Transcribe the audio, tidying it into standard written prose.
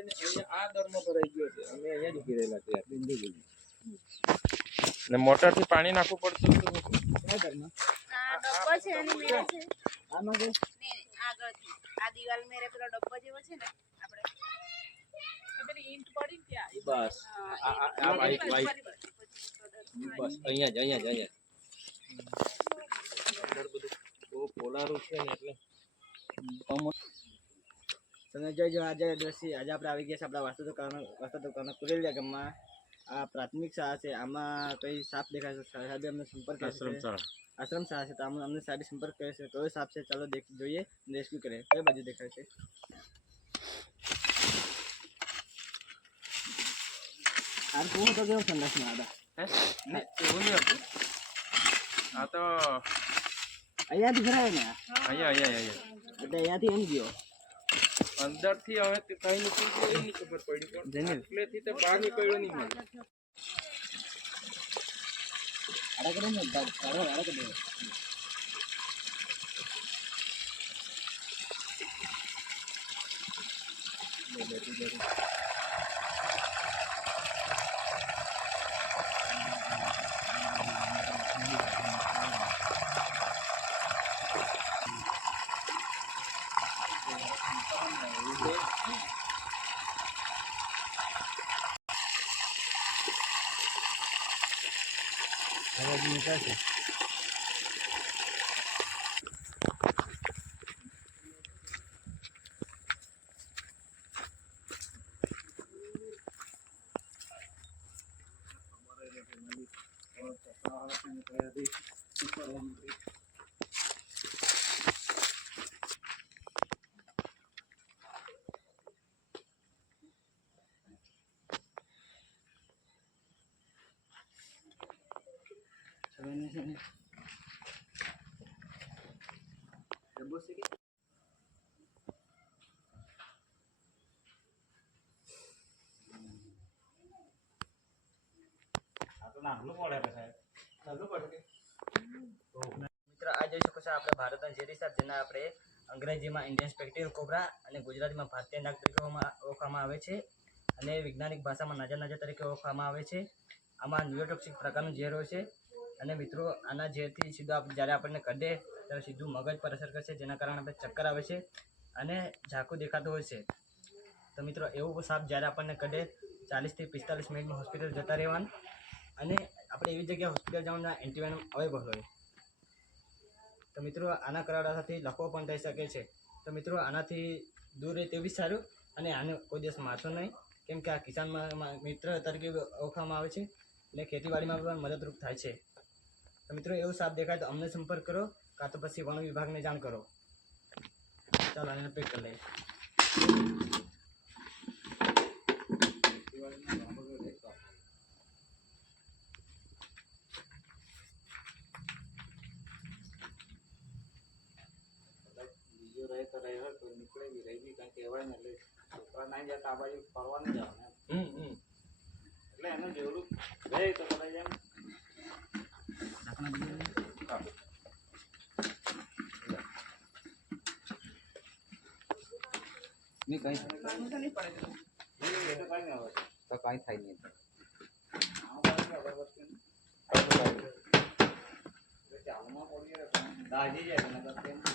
લઈને અહીંયા આ દરમાં ભરાઈ ગયો છે. અમે અહીંયા જ ઉભી રહેલા છે બિંદુ સુધી. ને મોટર થી પાણી નાખવું પડતું હતું. કયા દરમાં? આ ડબ્બો છે એની મેરે છે. આમાં કે આગળથી આ દિવાલ મેરે પેલો ડબ્બો જેવો છે ને આપણે પેલી ઈંટ પડી ને ત્યાં. બસ આ વાઈટ બસ અહીંયા જ અંદર બધું બહુ પોલારું છે ને એટલે તમે જોઈજો આજે દ્રશ્ય આજે આપણે આવી ગયા છે આપણા વાસ્તુ દુકાન કુરેલિયા ગામમાં. આ પ્રાથમિક શાળા છે. આમાં કઈ સાપ દેખાય છે. સાહેબે અમને સંપર્ક કર્યો છે. આશ્રમ શાળા છે તો અમને સાહેબે સંપર્ક કર્યો છે. કયો સાપ છે ચાલો જોઈએ રેસ્ક્યુ કરે. કઈ બાજુ દેખાય છે? આ કોણ તો કેવો સંદાસમાં હતા? ને એવું નહીં હતું. આ તો અહીંયાથી ભરાય ને અહીંયા એટલે અહીંયાથી એમ ગયો અંદરથી હવે કઈ નીકળી ગયું એ નહીં ખબર પડી પણ એટલેથી તો બહાર નીકળ્યો નહીં મને. આડા કરે ને આડા કરે મિત્રો આ જોઈ શકો છો આપણે ભારતના ઝેરી સાપ જેને આપણે અંગ્રેજીમાં ઇન્ડિયન સ્પેક્ટેડ કોબ્રા અને ગુજરાતીમાં ભારતીય નાગ તરીકે ઓળખવામાં આવે છે અને વૈજ્ઞાનિક ભાષામાં નાજા તરીકે ઓળખવામાં આવે છે. આમાં ન્યુરોટોક્સિક પ્રકારનું ઝેર હોય છે અને મિત્રો આના ઝેરથી સીધું જ્યારે આપણને કઢે ત્યારે સીધું મગજ પર અસર કરશે જેના કારણે આપણે ચક્કર આવે છે અને ઝાંખું દેખાતું હોય છે. તો મિત્રો એવું સાપ જ્યારે આપણને કઢે 40 થી 45 મિનિટમાં હોસ્પિટલ જતા રહેવાનું અને આપણે એવી જગ્યાએ હોસ્પિટલ જવાનું એન્ટીવેનમ અવેલેબલ હોય. તો મિત્રો આના કરાવડાથી લખવો પણ થઈ શકે છે. તો મિત્રો આનાથી દૂર રહે તેવી સારું અને આને કોઈ દિવસ મારશો નહીં કેમ કે આ કિસાનમાં મિત્ર તરીકે ઓળખવામાં આવે છે અને ખેતીવાડીમાં પણ મદદરૂપ થાય છે. તો મિત્રો એવું સાપ દેખાય તો અમને સંપર્ક કરો કાં તો પછી વન વિભાગને જાણ કરો. ચાલો આને પેક કરી લઈએ. રહે તો રહે તો નીકળે બી રહી બી કંઈ કહેવાય ને એટલે છોકરા ના જતા આ બાજુ ફરવા નહીં જવાનું એટલે એનું જેવડું રહે તો કદાચ એમ નહીં કઈ તો કઈ થાય નહીં ચાલુમાં પડીએ દાજી જાય